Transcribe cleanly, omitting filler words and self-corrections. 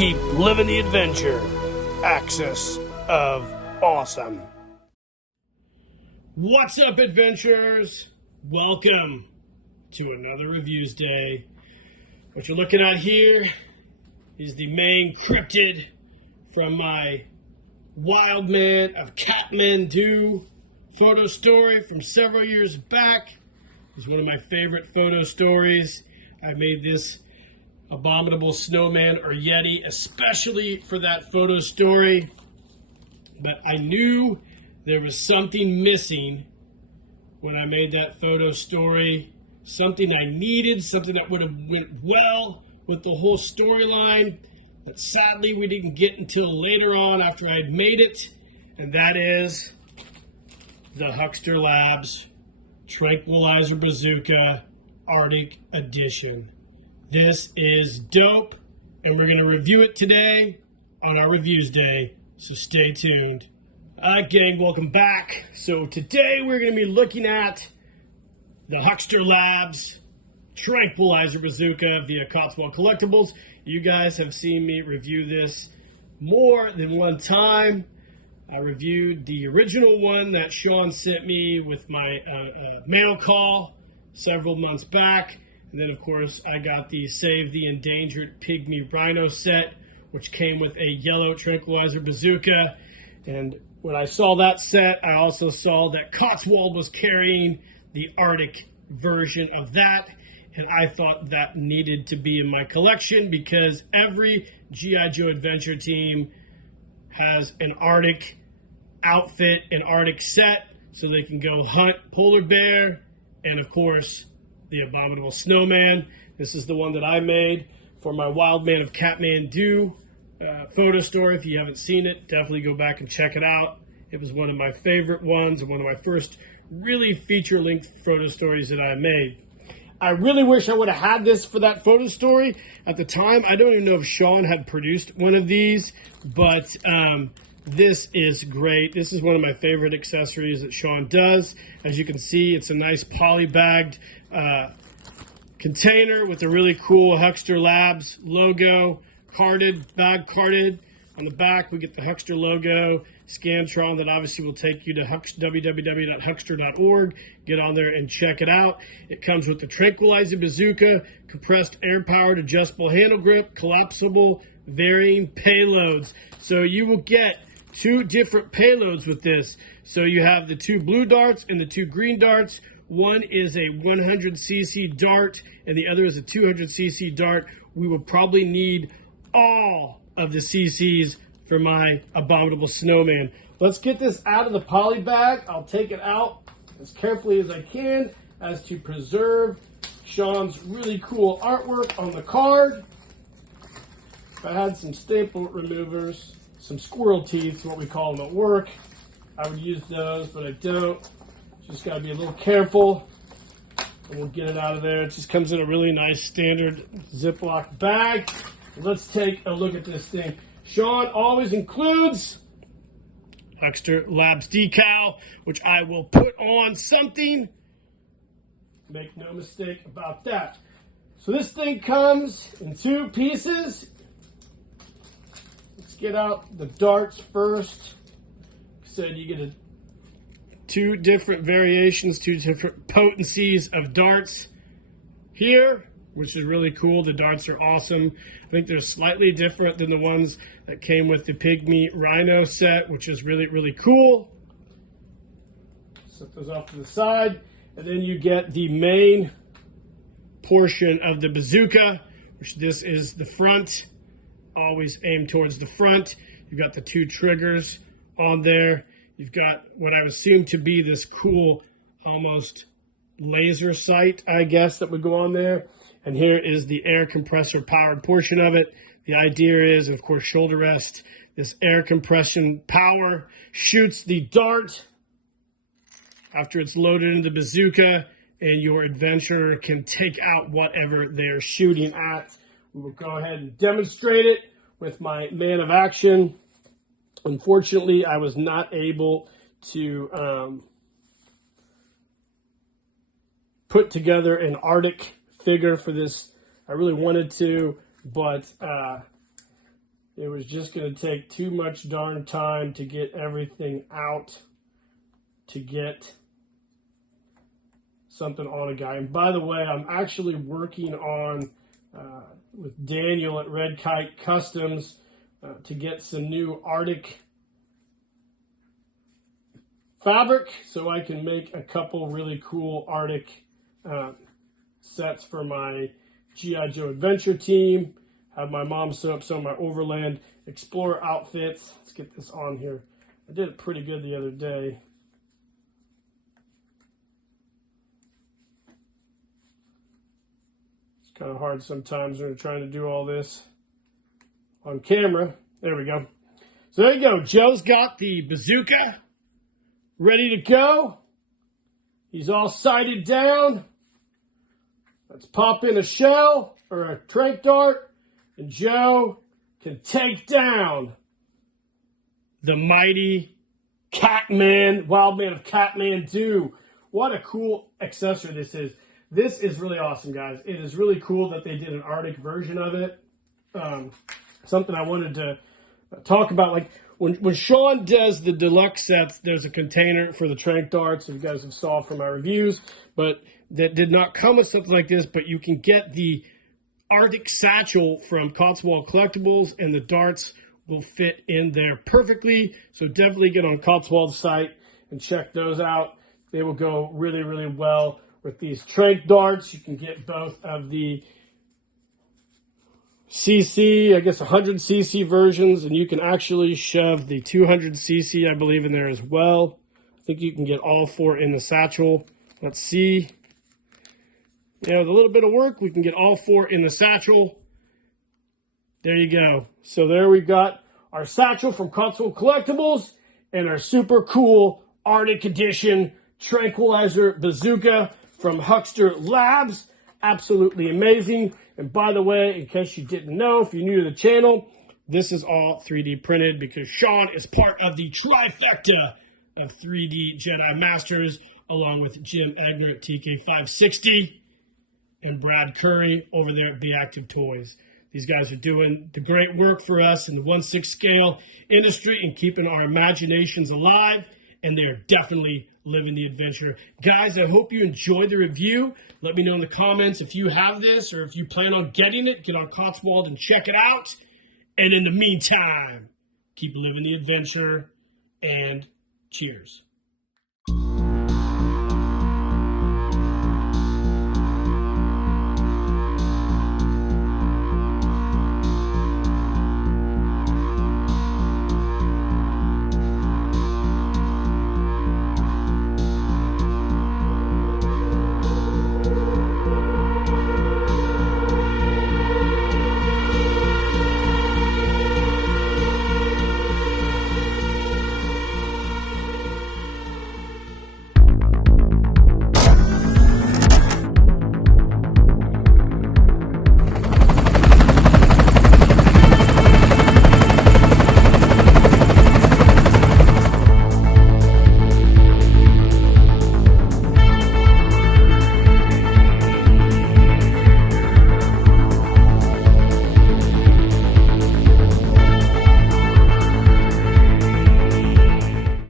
Keep living the adventure. Axis of Awesome. What's up, adventurers? Welcome to another Reviews Day. What you're looking at here is the main cryptid from my Wild Man of Kathmandu photo story from several years back. It's one of my favorite photo stories. I made this abominable snowman or yeti especially for that photo story, but I knew there was something missing when I made that photo story, something I needed, something that would have went well with the whole storyline, but sadly we didn't get until later on after I had made it, and that is the Huxter Labs Tranquilizing Bazooka Arctic Edition. This is dope, and we're going to review it today on our Reviews Day, so stay tuned. Alright, gang, welcome back. So today we're going to be looking at the Huxter Labs Tranquilizer Bazooka via Cotswold Collectibles. You guys have seen me review this more than one time. I reviewed the original one that Sean sent me with my mail call several months back. And then, of course, I got the Save the Endangered Pygmy Rhino set, which came with a yellow Tranquilizer Bazooka. And when I saw that set, I also saw that Cotswold was carrying the Arctic version of that. And I thought that needed to be in my collection because every G.I. Joe Adventure team has an Arctic outfit, an Arctic set, so they can go hunt polar bear and, of course, the abominable snowman. This is the one that I made for my Wild Man of Kathmandu photo story. If you haven't seen it, definitely go back and check it out. It was one of my favorite ones and one of my first really feature-length photo stories that I made. I really wish I would have had this for that photo story. At the time, I don't even know if Sean had produced one of these, but this is great. This is one of my favorite accessories that Sean does. As you can see, it's a nice poly-bagged container with a really cool Huxter Labs logo, bag carded. On the back, we get the Huxter logo, Scantron that obviously will take you to www.huxter.org. Get on there and check it out. It comes with the Tranquilizing Bazooka, compressed air-powered adjustable handle grip, collapsible varying payloads. So you will get two different payloads with this. So you have the two blue darts and the two green darts. One is a 100cc dart and the other is a 200cc dart. We will probably need all of the CCs for my abominable snowman. Let's get this out of the poly bag. I'll take it out as carefully as I can as to preserve Sean's really cool artwork on the card. If I had some staple removers, some squirrel teeth, what we call them at work, I would use those, but I don't. Just got to be a little careful, and we'll get it out of there. It just comes in a really nice standard Ziploc bag. Let's take a look at this thing. Sean always includes Huxter Labs decal, which I will put on something. Make no mistake about that. So this thing comes in two pieces. Let's get out the darts first. Said you get two different variations, two different potencies of darts here, which is really cool. The darts are awesome. I think they're slightly different than the ones that came with the Pygmy Rhino set, which is really, really cool. Set those off to the side. And then you get the main portion of the bazooka, which this is the front. Always aim towards the front. You've got the two triggers on there. You've got what I assume to be this cool, almost laser sight, I guess, that would go on there. And here is the air compressor powered portion of it. The idea is, of course, shoulder rest. This air compression power shoots the dart after it's loaded into the bazooka, and your adventurer can take out whatever they're shooting at. We will go ahead and demonstrate it with my man of action. Unfortunately, I was not able to put together an Arctic figure for this. I really wanted to, but It was just going to take too much darn time to get everything out to get something on a guy. And by the way, I'm actually working on, with Daniel at Red Kite Customs, to get some new Arctic fabric so I can make a couple really cool Arctic sets for my G.I. Joe Adventure team. Have my mom sew up some of my Overland Explorer outfits. Let's get this on here. I did it pretty good the other day. It's kind of hard sometimes when you're trying to do all this on camera. There we go. So there you go. Joe's got the bazooka ready to go. He's all sighted down. Let's pop in a shell or a trank dart, and Joe can take down the mighty Catman, Wild Man of Kathmandu. What a cool accessory this is. This is really awesome, guys. It is really cool that they did an Arctic version of it. Something I wanted to talk about, like when Sean does the deluxe sets, there's a container for the trank darts, if you guys have saw from my reviews, but that did not come with something like this, but you can get the Arctic satchel from Cotswold Collectibles, and the darts will fit in there perfectly. So definitely get on Cotswold's site and check those out. They will go really, really well with these trank darts. You can get both of the CC, I guess 100cc versions, and you can actually shove the 200cc, I believe, in there as well. I think you can get all four in the satchel. Let's see. You know, with a little bit of work, we can get all four in the satchel. There you go. So there we've got our satchel from Cotswold Collectibles and our super cool Arctic Edition Tranquilizer Bazooka from Huxter Labs. Absolutely amazing. And by the way, in case you didn't know, if you're new to the channel, this is all 3D printed because Sean is part of the trifecta of 3D Jedi Masters, along with Jim Egner at TK560 and Brad Curry over there at Be Active Toys. These guys are doing the great work for us in the 1/6 scale industry and keeping our imaginations alive, and they are definitely living the adventure. Guys, I hope you enjoyed the review. Let me know in the comments if you have this or if you plan on getting it. Get on Cotswold and check it out. And in the meantime, keep living the adventure, and cheers.